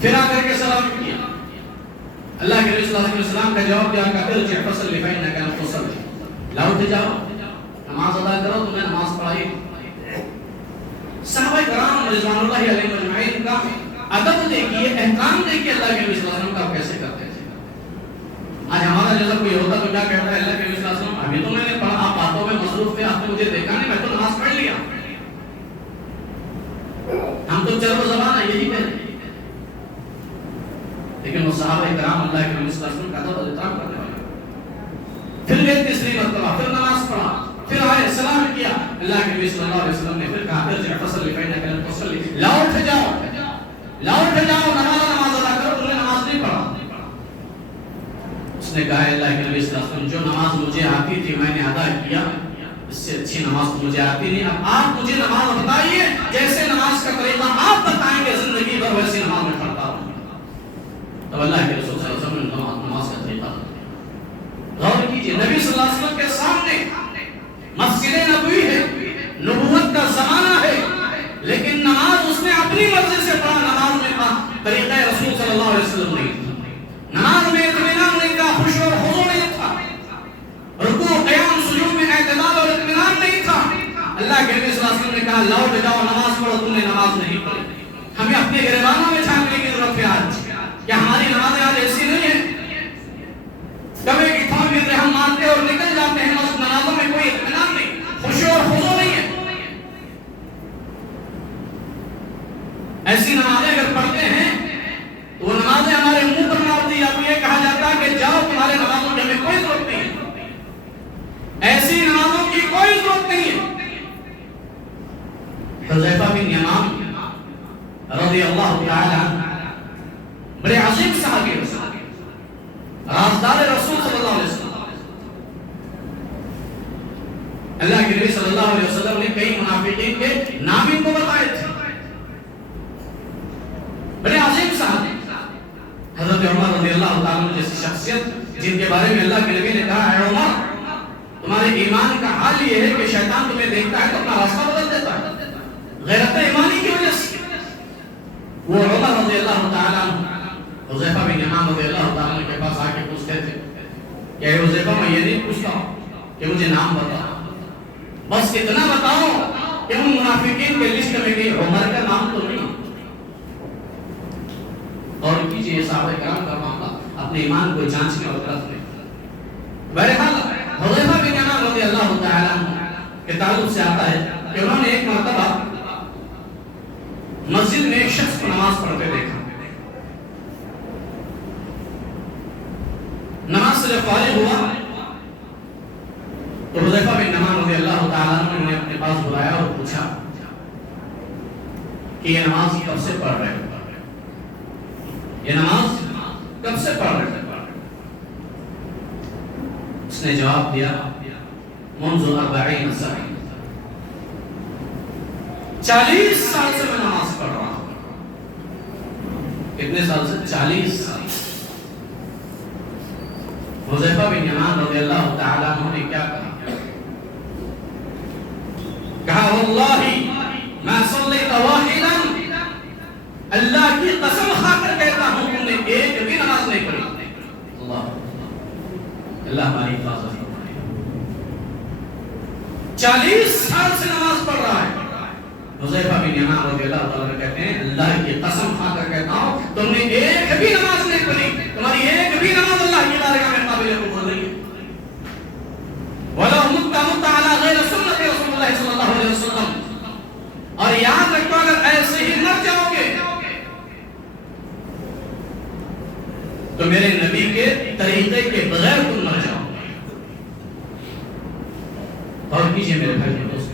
پھر آ کر کے سلام کیا، اللہ کے رسول صلی اللہ علیہ وسلم کا جواب دیا کہ ارجع فصلی فإنک لم تصلی، لوٹ جاؤ، نماز ادا کرو، تم نے نماز پڑھی۔ صحابہ کرام رضوان اللہ علیہم اجمعین کا ادب دیکھیے، احترام دیکھیے اللہ کے نبی صلی اللہ علیہ وسلم کا کیسے کرتے تھے۔ آج ہمارا جیسا کوئی ہوتا تو کیا کہتا ہے، اللہ کے نبی صلی اللہ علیہ وسلم ابھی تو میں نے پڑھا، آپ باتوں میں مصروف تھے، آپ نے مجھے دیکھا نہیں، میں تو نماز پڑھ لیا۔ ہم تو چرب زبان ہے، یہی کہتے ہیں، لیکن وہ صحابہ کرام اللہ کے نبی صلی اللہ علیہ وسلم کا ادب احترام کرنے والے۔ پھر گئے تیسری مرتبہ، پھر نماز پڑھا، پھر آئے سلام کیا، اللہ کے نبی صلی اللہ علیہ وسلم نے پھر کہا ارجع فصلی فإنک لم تصلی، لوٹ جاؤ، لوٹ جاؤ، نماز ادا کرو، تم نے نماز نہیں پڑھا۔ اس نے کہا اللہ کے نبی صلی اللہ علیہ وسلم جو نماز مجھے آتی تھی میں نے ادا کیا، اس سے اچھی نماز مجھے آتی نہیں، اب آپ مجھے نماز بتائیے، جیسے نماز کا طریقہ آپ بتائیں گے زندگی بھر ویسی نماز میں پڑھتا رہوں۔ تو اللہ کے رسول صلی اللہ علیہ وسلم نے نماز کا طریقہ غور کیجیے، نبی صلی اللہ علیہ وسلم کے سامنے مسجد نبوی ہے، نبوت کا زمانہ ہے، لیکن نماز اس نے اپنی مرضی سے پڑھا، نماز میں طریقہ رسول صلی اللہ علیہ وسلم نہیں تھا، نماز میں اطمینان نہیں تھا، خشوع اور خضوع نہیں تھا، رکوع قیام سجود میں اعتدال اور اطمینان نہیں تھا۔ اللہ کے نبی صلی اللہ علیہ وسلم نے کہا لوٹ جاؤ، نماز پڑھو، تم نے نماز نہیں پڑھی۔ ہمیں اپنے گریبانوں میں جھانکنے کی ضرورت ہے آج، کیا ہماری نمازیں آج ایسی نہیں ہیں؟ کبھی کی تھام کے ہم مانتے اور نکل جاتے ہیں، نمازوں میں کوئی اطمینان نہیں، خشوع اور خضوع نہیں ہے۔ ایسی نمازیں اگر پڑھتے ہیں تو وہ نمازیں ہمارے منہ پر مار دی جاتی ہے، کہا جاتا ہے کہ جاؤ تمہارے نمازوں کی ہمیں کوئی ضرورت نہیں ہے، ایسی نمازوں کی کوئی ضرورت نہیں ہے۔ حذیفہ بن یمان رضی اللہ تعالی عنہ بڑے عظیم صحابی رازدار رسول صلی اللہ علیہ وسلم، اللہ کے نبی صلی اللہ علیہ وسلم نے کئی منافقین کے نام ان کو بتائے تھے، بڑے عظیم صحابی حضرت عمر رضی اللہ تعالیٰ عنہ جیسی شخصیت جن کے بارے میں اللہ کے نبی نے کہا اے عمر تمہارے ایمان کا حال یہ ہے کہ شیطان تمہیں دیکھتا ہے تو اپنا راستہ بدل دیتا ہے، غیرت ایمانی کی وجہ سے۔ وہ عمر رضی اللہ تعالیٰ عنہ حذیفہ بن یمان رضی اللہ تعالیٰ عنہ کے پاس آ کے پوچھتے تھے کہ اے حذیفہ میں یہ نہیں پوچھتا ہوں کہ مجھے نام بتاؤ، بس اتنا بتاؤ کہ ان منافقین کے لسٹ میں کہ عمر کا نام تو نہیں۔ اور کیجئے صحابہ کرام کا معاملہ اپنے ایمان کو جانچنے اور پرکھنے۔ بہرحال حذیفہ بن یمان رضی اللہ تعالیٰ عنہ کے تعلق سے آتا ہے کہ انہوں نے ایک مرتبہ مسجد میں ایک شخص کو نماز پڑھتے دیکھا، نماز سے جب فارغ ہوا تو حذیفہ بن یمان رضی اللہ تعالیٰ عنہ نے اپنے پاس بلایا اور پوچھا کہ یہ نماز کب سے پڑھ رہے ہو، یہ نماز کب سے پڑھ رہے ہیں؟ اس نے جواب دیا منذ 40 سنہ، 40 سال سے میں نماز پڑھ رہا ہوں۔ کتنے سال سے؟ 40 سال۔ حذیفہ بن یمان رضی اللہ تعالیٰ عنہ نے کیا کہا واللہ ما صلیت واحدا، اللہ کی قسم کھا کر کہتا ہوں تم نے ایک بھی نماز نہیں پڑھی۔ اللہ ہماری حفاظت فرمائے۔ 40 سال سے نماز پڑھ رہا ہے۔ حذیفہ بن یمان رضی اللہ تعالیٰ عنہ کہتے ہیں اللہ کی قسم کھا کر کہتا ہوں تم نے ایک بھی نماز نہیں پڑھی، تمہاری ایک بھی نماز اللہ کی بارگاہ میں قابل قبول نہیں ہے۔ وَلَوْ مُتَّ عَلَى غَيْرِ سُنَّةِ رسول اللہ صلی اللہ علیہ وسلم، تو میرے نبی کے طریقے کے بغیر تم مر جاؤ. اور کیجئے میرے بھائی اور دوست،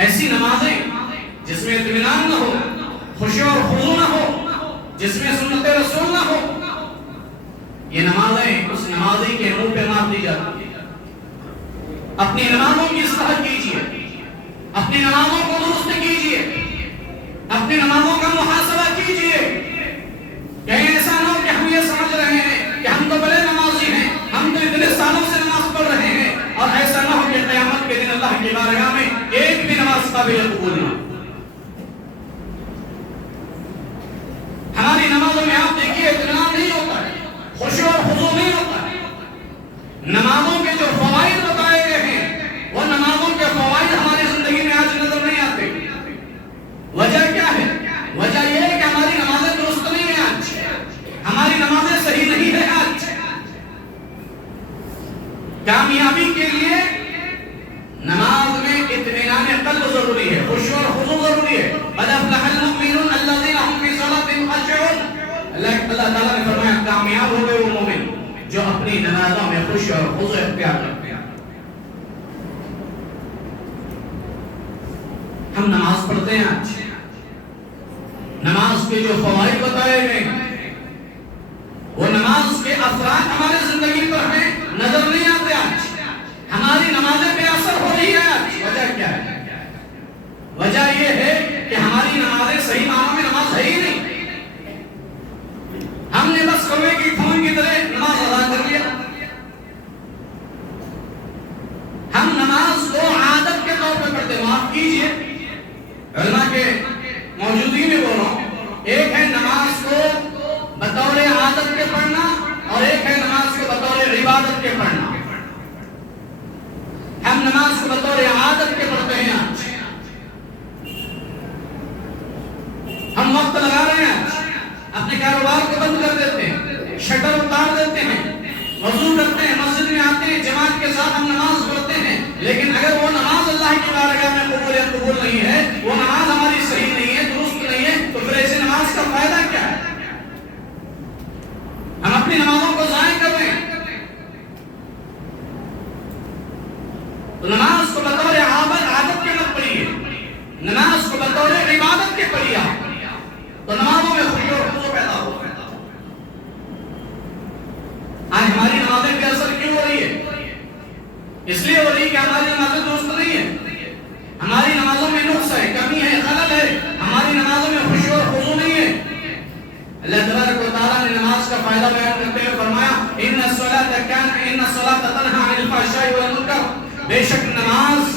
ایسی نمازیں جس میں اطمینان نہ ہو، خشوع اور خضوع نہ ہو، جس میں سنت رسول نہ ہو، یہ نمازیں اس نمازی کے منہ پہ مار دی جاتی ہیں. اپنی نمازوں کی اصلاح کیجئے، اپنی نمازوں کو درست کیجئے، اپنی نمازوں کا محاسبہ کیجئے. کہیں ایسا نہ ہو کہ ہم یہ سمجھ رہے ہیں کہ ہم تو بڑے نمازی ہیں، ہم تو اتنے سالوں سے نماز پڑھ رہے ہیں، اور ایسا نہ ہو کہ قیامت کے دن اللہ کی بارگاہ میں ایک بھی نماز قابل قبول نہ. ہماری نمازوں میں آپ دیکھیے اطمینان نہیں ہوتا ہے، خشوع اور خضوع نہیں ہوتا ہے. نمازوں کے جو فوائد بتائے گئے ہیں وہ نمازوں کے فوائد ہماری زندگی میں آج نظر نہیں آتے. وجہ کیا ہے؟ وجہ یہ ہے کہ ہماری نمازیں درست نہیں ہیں، آج ہماری نمازیں صحیح نہیں ہیں. آج کامیابی کے لیے نماز میں اطمینان قلب ضروری ہے، خشوع اور خضوع ضروری ہے. قد افلح المؤمنون الذين هم في صلاتهم خاشعون. اللہ تعالیٰ نے فرمایا کامیاب ہو گئے وہ مومن جو اپنی نمازوں میں خشوع اور خضوع اختیار کرتے ہیں. ہم نماز پڑھتے ہیں، آج نماز کے جو فوائد بتائے گئے ہیں وہ نماز کے اثرات ہمارے زندگی پر ہیں نظر نہیں آتے. آج ہماری نمازیں بے اثر ہو رہی ہے. آج وجہ کیا ہے؟ وجہ یہ ہے کہ ہماری نمازیں صحیح معنوں میں نماز ہے ہی نہیں. ہم نے بس کوے کی پھون کی طرح نماز ادا کر لیا. ہم نماز کو عادت کے طور پہ پڑھتے. معاف کیجئے علماء کے موجودگی میں بول رہا ہوں، ایک ہے نماز کو بطور عادت کے پڑھنا اور ایک ہے نماز کو بطور عبادت کے پڑھنا. ہم نماز کو بطور عادت کے پڑھتے ہیں. آج ہم وقت لگا رہے ہیں، اپنے کاروبار کو بند کر دیتے ہیں، شٹر اتار دیتے ہیں، وضو کرتے ہیں، مسجد میں آتے ہیں، جماعت کے ساتھ ہم نماز پڑھتے ہیں. لیکن اگر وہ نماز اللہ کی بارگاہ میں قبول نہیں ہے، وہ نماز ہماری صحیح نہیں ہے، درست نہیں ہے، تو پھر ایسے نماز کا فائدہ کیا ہے؟ ہم اپنی نمازوں کو ضائع کر رہے ہیں. تو نماز کو بطور عادت کے مت پڑھیے، نماز کو بطور عبادت کے پڑھیے. تو نمازوں میں خشوع اور خضوع پیدا ہو. آج ہماری نمازیں بے اثر کیوں ہو رہی ہے؟ اس لیے ہو رہی ہے کہ ہماری نمازیں درست نہیں ہیں. ہماری نمازوں میں نقص ہے، کمی ہے، خلل ہے. ہماری نمازوں میں خشوع اور خضوع نہیں ہے. اللہ تبارک و تعالیٰ نے نماز کا فائدہ بیان کرتے ہوئے فرمایا ان الصلاۃ تنہی عن الفحشاء والمنکر. بے شک نماز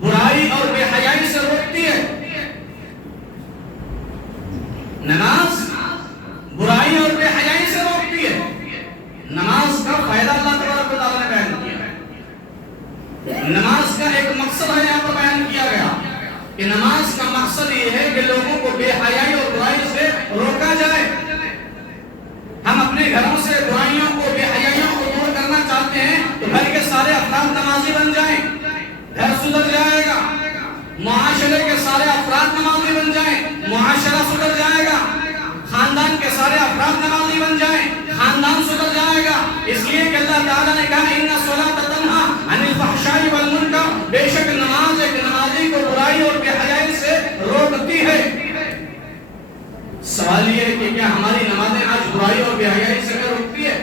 برائی اور بے حیائی سے روکتی ہے. نماز برائی اور بے حیائی سے روکتی ہے. نماز کا فائدہ اللہ تبارک و تعالیٰ نے بیان کیا. نماز کا ایک مقصد ہے یہاں پر بیان کیا گیا کہ نماز کا مقصد یہ ہے کہ لوگوں کو بے حیائی اور برائی سے روکا جائے. ہم اپنے گھروں سے برائیوں کو، بے حیائیوں کو دور کرنا چاہتے ہیں تو گھر کے سارے افراد نمازی بن جائیں، گھر سدھر جائے گا. معاشرے کے سارے افراد نمازی بن جائیں، معاشرہ سدھر جائے گا. خاندان کے سارے افراد نمازی بن جائیں، خاندان سدھر جائے گا. اس لیے کہ اللہ تعالیٰ نے کہا ان الصلاۃ تنہی عن الفحشاء والمنکر. بے شک نماز ایک نمازی کو برائی اور بے حیائی سے روکتی ہے. سوال یہ ہے کہ کیا ہماری نمازیں آج برائی اور بے حیائی سے روکتی ہے؟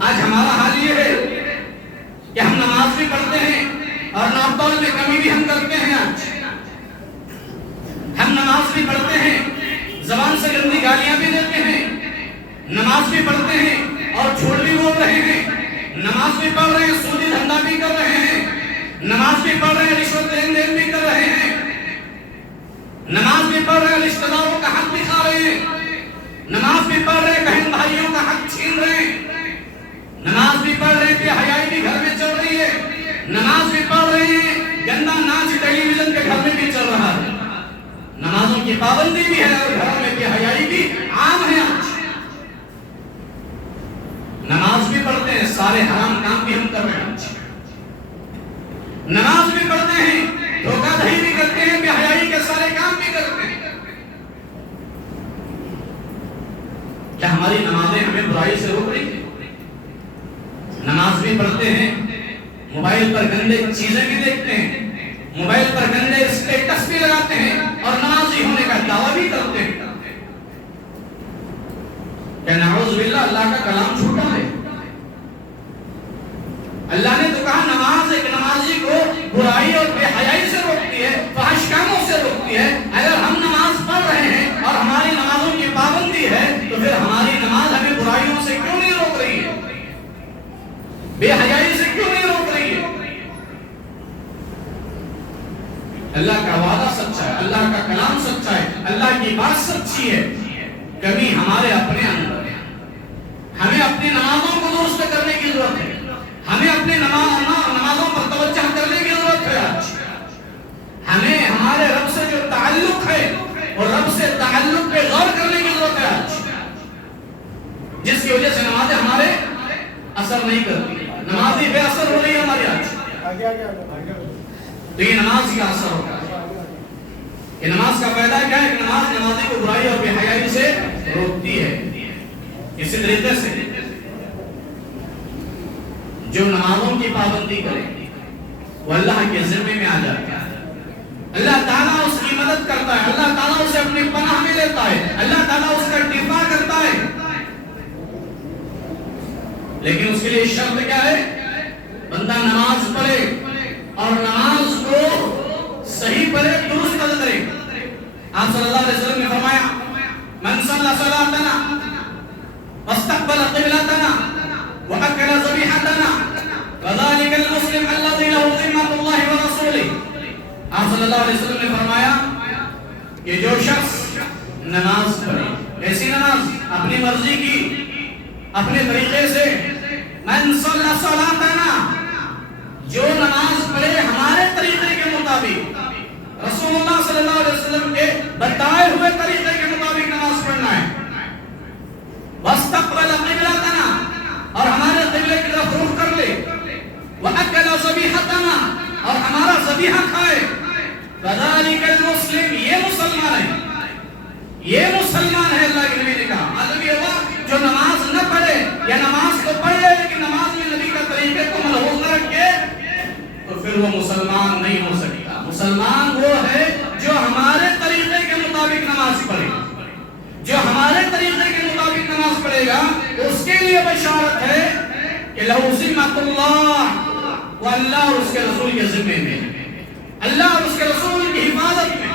آج ہمارا حال یہ ہے کہ ہم نماز بھی پڑھتے ہیں اور ناپتول میں کمی بھی ہم کرتے ہیں. آج ہم نماز بھی پڑھتے ہیں، زبان سے گندی گالیاں بھی دیتے ہیں. نماز بھی پڑھتے ہیں اور جھوٹ بھی بول رہے ہیں. نماز بھی پڑھ رہے ہیں، سودی دھندا بھی کر رہے ہیں. نماز بھی پڑھ رہے ہیں، رشوت لین دین بھی کر رہے ہیں. نماز بھی پڑھ رہے ہیں، رشتہ داروں کا حق بھی کھا رہے ہیں. نماز بھی پڑھ رہے ہیں، بہن بھائیوں کا حق چھین رہے ہیں. نماز بھی پڑھ رہے ہیں، بے حیائی بھی گھر میں چل رہی ہے. نماز بھی پڑھ رہے ہیں، گندا ناچ ٹیلی ویژن کے گھر میں بھی چل رہا ہے. نمازوں کی پابندی بھی ہے اور گھروں میں بے حیائی بھی عام ہے. آج نماز بھی پڑھتے ہیں، سارے حرام کام بھی ہم کر رہے ہیں. نماز بھی پڑھتے ہیں، دھوکہ دہی بھی کرتے ہیں، بے حیائی کے سارے کام بھی کرتے ہیں. کیا ہماری نمازیں ہمیں برائی سے روک رہی ہیں؟ نماز بھی پڑھتے ہیں، موبائل پر گندے چیزیں بھی دیکھتے ہیں، موبائل پر گندے اسٹیٹس بھی لگاتے ہیں اور نمازی ہونے کا دعویٰ بھی کرتے ہیں. کہ نعوذ باللہ اللہ کا کلام جھوٹا ہے. اللہ نے تو کہا نماز ایک نمازی کو برائی اور بے حیائی سے روکتی ہے، فحش کاموں سے روکتی ہے. اگر ہم نماز پڑھ رہے ہیں اور ہماری نمازوں کی پابندی ہے تو پھر ہماری نماز ہمیں برائیوں سے کیوں نہیں روک رہی ہے؟ بے حیائی سے کیوں نہیں روک رہی ہے؟ اللہ کا وعدہ سچا ہے، اللہ کا کلام سچا ہے، اللہ کی بات سچی ہے. کمی ہمارے اپنے اندر ہے. ہمیں اپنی نمازوں کو درست کرنے کی ضرورت ہے. ہمیں اپنے نمازوں پر توجہ کرنے کی ضرورت ہے. ہمیں ہمارے رب سے جو تعلق ہے اور رب سے تعلق پہ غور کرنے کی ضرورت ہے آج، جس کی وجہ سے نمازیں ہمارے اثر نہیں کرتی. نمازی بے اثر ہو رہی ہے ہماری آج. تو یہ نماز کا اثر ہوگا. یہ نماز کا فائدہ کیا ہے کہ نماز نمازی کو برائی اور بے حیائی سے روکتی ہے. اسی طریقے سے جو نمازوں کی پابندی کرے وہ اللہ کے ذمے میں آ جاتا ہے. اللہ تعالیٰ اس کی مدد کرتا ہے، اللہ تعالیٰ اسے اپنی پناہ میں لیتا ہے، اللہ تعالیٰ اس کا دفاع کرتا ہے. لیکن اس کے لیے شرط کیا ہے؟ بندہ نماز پڑھے اور نماز کو صحیح پڑھے، درست ادا کرے. آپ صلی اللہ علیہ وسلم نے فرمایا من صلی صلاتنا واستقبل قبلتنا وأكل ذبيحتنا فذلك المسلم الذي له ذمة الله ورسوله. آپ صلی اللہ علیہ وسلم نے فرمایا کہ جو شخص نماز پڑھے، ایسی نماز اپنی مرضی کی، اپنے طریقے سے، من صلی صلاتنا، جو نماز پڑھے ہمارے طریقے کے مطابق، رسول اللہ صلی اللہ علیہ وسلم کے بتائے ہوئے طریقے کے مطابق نماز پڑھنا ہے. واستقبل قبلتنا، اور ہمارے قبلے کی طرف رخ کر لے. وَأَكَلَ ذَبِيحَتَنَا، اور ہمارا ذبیحہ کھائے. فَذَلِكَ الْمُسْلِمِ، یہ مسلمان ہے، یہ مسلمان ہے. اللہ کے نبی نے کہا معلوم یہ ہوا جو نماز نہ پڑھے یا نماز کو پڑھ لے لیکن نماز میں نبی کا طریقے کو ملحوظ نہ رکھے تو پھر وہ مسلمان نہیں ہو سکے گا. مسلمان وہ ہے جو ہمارے طریقے کے مطابق نماز پڑھے. جو ہمارے طریقے کے مطابق نماز پڑھے گا اس کے لیے بشارت ہے کہ لہو ذمۃ اللہ، وہ اللہ اور اس کے رسول کے ذمے میں، اللہ اور اس کے رسول کی حفاظت میں.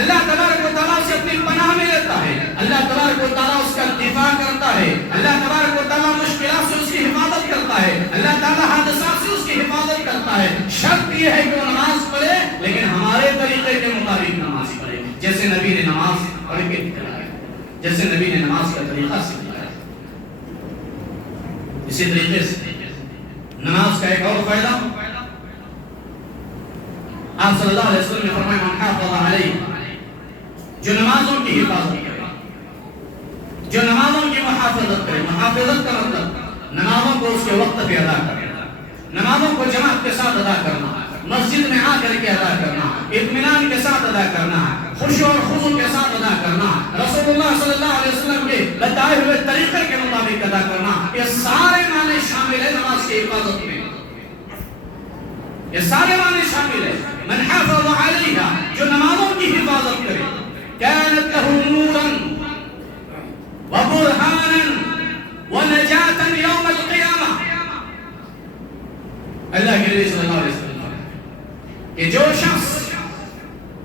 اللہ تبارک و تعالیٰ سے اپنی پناہ میں لیتا ہے، اللہ تبارک و تعالیٰ اس کا دفاع کرتا ہے، اللہ تبارک و تعالیٰ مشکلات سے اس کی حفاظت کرتا ہے، اللہ تعالیٰ حادثات سے اس کی حفاظت کرتا ہے. شرط یہ ہے کہ وہ نماز پڑھے لیکن ہمارے طریقے کے مطابق نماز پڑھے، جیسے نبی نے نماز پڑھ کے دکھایا، جیسے نبی نے نماز کا طریقہ سکھایا. اسی طریقے سے نماز کا ایک اور فائدہ آپ صلی اللہ علیہ وسلم نے فرمایا من حافظ علیہ، جو نمازوں کی حفاظت کرے، جو نمازوں کی محافظت کرے. محافظت کا مطلب نمازوں کو اس کے وقت پہ ادا کرنا، نمازوں کو جماعت کے ساتھ ادا کرنا، مسجد میں آ کر کے ادا کرنا، اطمینان کے ساتھ ادا کرنا، خشوع اور خضوع کے ساتھ ادا کرنا، رسول اللہ صلی اللہ علیہ وسلم کے بتائے ہوئے طریقے کے مطابق ادا کرنا. یہ سارے معنی شامل ہے نماز کی حفاظت میں، یہ سارے معنی شامل ہے. من حافظ علیہا، جو نمازوں کی حفاظت کرے، كانت له نورا وبرهانا ونجاة يوم القيامة. اللہ کے نبی صلی اللہ علیہ وسلم کہ جو شخص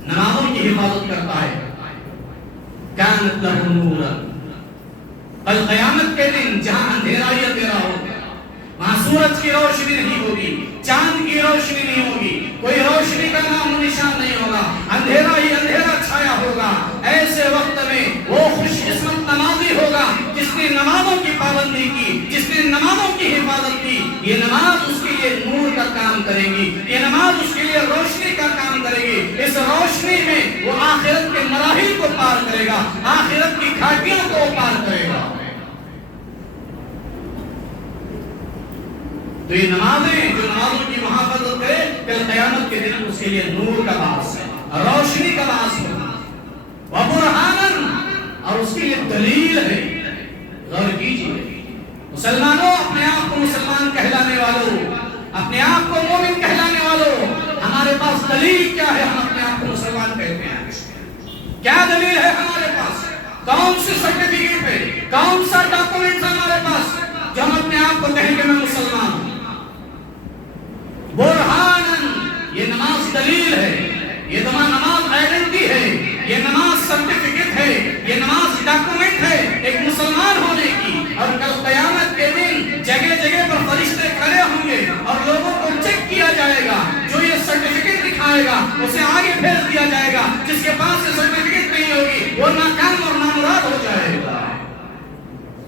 نمازوں کی حفاظت کرتا ہے كانت له نورا، کل قیامت کے دن جہاں اندھیرا ہی اندھیرا ہوگا، وہاں سورج کی روشنی نہیں ہوگی، چاند کی روشنی نہیں ہوگی، کوئی روشنی کا نام و نشان نہیں ہوگا، اندھیرا ہی اندھیرا چھایا ہوگا. ایسے وقت میں وہ خوش قسمت نمازی ہوگا جس نے نمازوں کی پابندی کی، جس نے نمازوں کی حفاظت کی. یہ نماز اس کے لیے نور کا کام کرے گی، یہ نماز اس کے لیے روشنی کا کام کرے گی. اس روشنی میں وہ آخرت کے مراحل کو پار کرے گا، آخرت کی گھاٹیوں کو پار کرے گا. تو یہ نمازیں جو نمازوں کی محافظت کرے کل قیامت کے دن اس کے لیے نور کا باعث ہے، روشنی کا باعث ہے. وبرہانا، اور اس کے لیے دلیل ہے، غور کیجیے مسلمانوں، اپنے آپ کو مسلمان کہلانے والوں، اپنے آپ کو مومن کہلانے والوں، ہمارے پاس دلیل کیا ہے؟ ہم اپنے آپ کو مسلمان کہتے ہیں، کیا دلیل ہے ہمارے پاس؟ کون سی سرٹیفکیٹ ہے، کون سا ڈاکومنٹ ہمارے پاس جو ہم اپنے آپ کو کہیں کہ میں مسلمان ہوں؟ برہانن، یہ نماز دلیل ہے، یہ نماز آئیڈینٹی ہے، یہ نماز سرٹیفکیٹ ہے، یہ نماز ڈاکومنٹ ہے ایک مسلمان ہونے کی۔ اور کل قیامت کے دن جگہ جگہ پر فرشتے کھڑے ہوں گے اور لوگوں کو چیک کیا جائے گا، جو یہ سرٹیفکیٹ دکھائے گا اسے آگے بھیج دیا جائے گا، جس کے پاس یہ سرٹیفکیٹ نہیں ہوگی وہ ناکام اور نامراد ہو جائے گا۔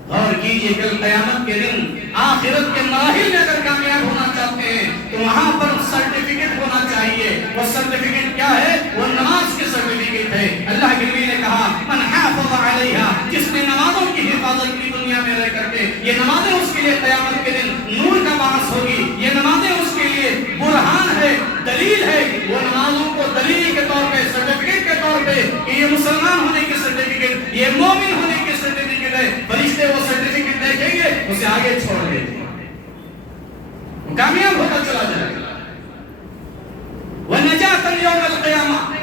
غور کیجئے کل قیامت کے دن آخرت کے مراحل میں اگر کامیاب ہونا چاہتے ہیں تو وہاں پر سرٹیفکیٹ ہونا چاہیے۔ وہ سرٹیفکیٹ کیا ہے؟ وہ نماز کی سرٹیفکیٹ ہے۔ اللہ کے نبی نے کہا من حافظ علیہا، جس نے نمازوں کی حفاظت کی دنیا میں رہ کر کے، یہ نمازیں اس کے لیے قیامت کے دن نور کا باعث ہوگی، یہ نمازیں اس کے لیے برہان ہے، دلیل ہے۔ وہ نمازوں کو دلیل کے طور پہ، سرٹیفکیٹ کے طور پہ کہ یہ مسلمان ہونے کی سرٹیفکیٹ، یہ مومن ہونے کی سرٹیفکیٹ ہے، فرشتے وہ سرٹیفکیٹ دیکھیں گے اسے آگے چھوڑ دیں گے، وہ کامیاب ہوتا چلا جائے گا۔ وَنَجَاتً يَوْمَ الْقِيَامَةِ،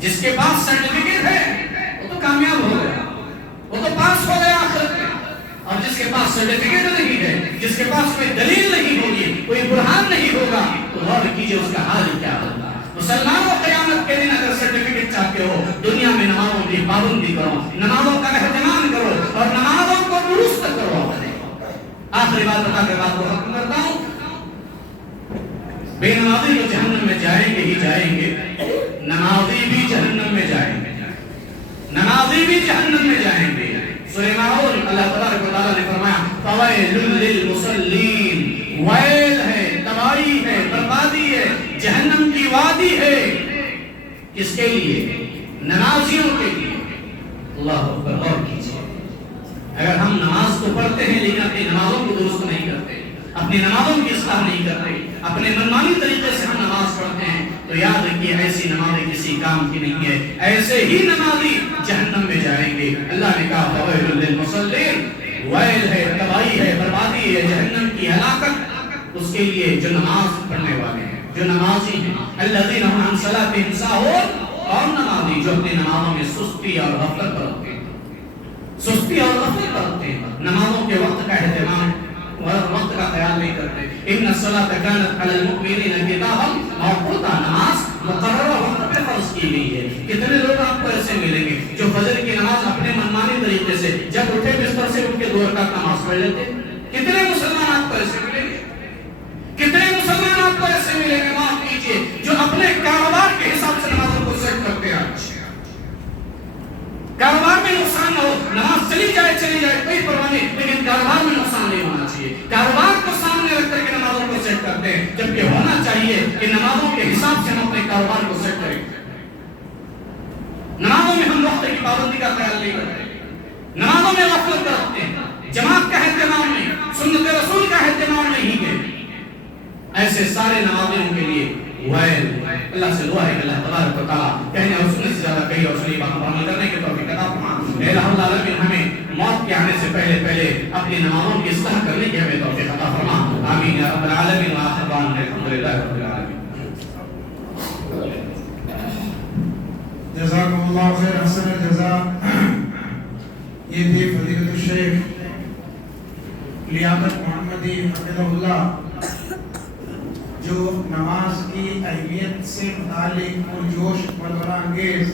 جس کے پاس سرٹیفکیٹ ہے وہ تو کامیاب ہو گیا، وہ تو پاس ہو گیا آخرت میں۔ اور جس کے پاس سرٹیفکیٹ نہیں ہے، جس کے پاس کوئی دلیل نہیں ہوگی، کوئی برہان نہیں ہوگا، تو غور کیجئے اس کا حال کیا ہوگا۔ مسلمانوں قیامت کے دن اگر سرٹیفکیٹ چاہتے ہو، دنیا میں نمازوں کی پابندی کرو، نمازوں کا اہتمام کرو اور نمازوں کو درست کرو۔ آخری بات بتا کے بات کو ختم کرتا ہوں، بے نمازی تو جہنم میں جائیں گے ہی جائیں گے، نمازی بھی جہنم میں جائیں گے، نمازی بھی جہنم میں جائیں گے۔ سورہ ماعون اللہ تبارک و تعالیٰ نے فرمایا فویل للمصلین، ویل ہے، تباہی ہے، بربادی ہے، جہنم کی وادی ہے، کس کے لیے؟ نمازیوں کے لیے۔ اللہ اکبر، غور کیجیے، اگر ہم نماز کو پڑھتے ہیں لیکن اپنی نمازوں کو درست نہیں کرتے، اپنی نمازوں کی اصلاح نہیں کرتے، اپنے منمانی طریقے سے ہم نماز پڑھتے ہیں، تو یاد رکھیے ایسی نمازیں کسی کام کی نہیں ہے، ایسے ہی نمازی جہنم میں جائیں گے۔ اللہ نے کہا فویل للمصلین، ویل ہے، تباہی ہے، بربادی ہے، جہنم کی ہلاکت اس کے لیے جو نماز پڑھنے والے ہیں، جو نمازی ہیں۔ الذین هم عن صلاتهم ساہون، کون نمازی؟ جو اپنی نمازوں میں سستی اور غفلت برتتے ہیں، سستی اور غفلت برتتے ہیں، نمازوں کے وقت کا اہتمام اور وقت کا خیال نہیں کرتے۔ ان الصلاۃ کانت علی المؤمنین کتابا موقوتا، نماز مقررہ وقت پہ فرض کی گئی ہے۔ کتنے لوگ آپ کو ایسے ملیں گے جو فجر کی نماز اپنے منمانی طریقے سے جب اٹھے بستر سے اٹھ کے 2 رکعت نماز پڑھ لیتے؟ کتنے مسلمان آپ کو ایسے ملیں گے؟ کتنے مسلمان آپ کو ایسے ملیں گے؟ معاف کیجیے، جو اپنے کاروبار کے حساب سے نمازوں کو سیٹ کرتے ہیں۔ کاروبار میں نقصان نہ ہو، نماز چلی جائے کوئی پرواہ نہیں، لیکن کاروبار میں نقصان نہیں ہونا چاہیے۔ کاروبار کو سامنے رکھ کر کے نمازوں کو سیٹ کرتے ہیں، جبکہ ہونا چاہیے کہ نمازوں کے حساب سے ہم اپنے کاروبار کو سیٹ کریں۔ نمازوں میں ہم وقت کی پابندی کا خیال نہیں کرتے، نمازوں میں غفلت کرتے ہیں، جماعت کا اہتمام نہیں، سنت رسول کا اہتمام نہیں ہے۔ ایسے سارے نمازیوں کے لیے ویل، اللہ سے دعا ہے کہ اللہ تبارک و تعالیٰ کہنے اور سننے سے زیادہ کہی اور سنی باتوں پر عمل کرنے کے توفیق عطا فرمائے۔ اے رب العالمین، ہمیں موت کے آنے سے پہلے اپنی نمازوں کی اصلاح کرنے کی ہمیں توفیق عطا فرما۔ آمین یا رب العالمین، وآخر دعوانا الحمدللہ رب العالمین۔ جزاکم اللہ خیر، حسن الجزا۔ یہ تھی فضیلت الشیخ لیاقت محمدی حفظہ اللہ، جو نماز کی اہمیت سے متعلق پرجوش ولولہ انگیز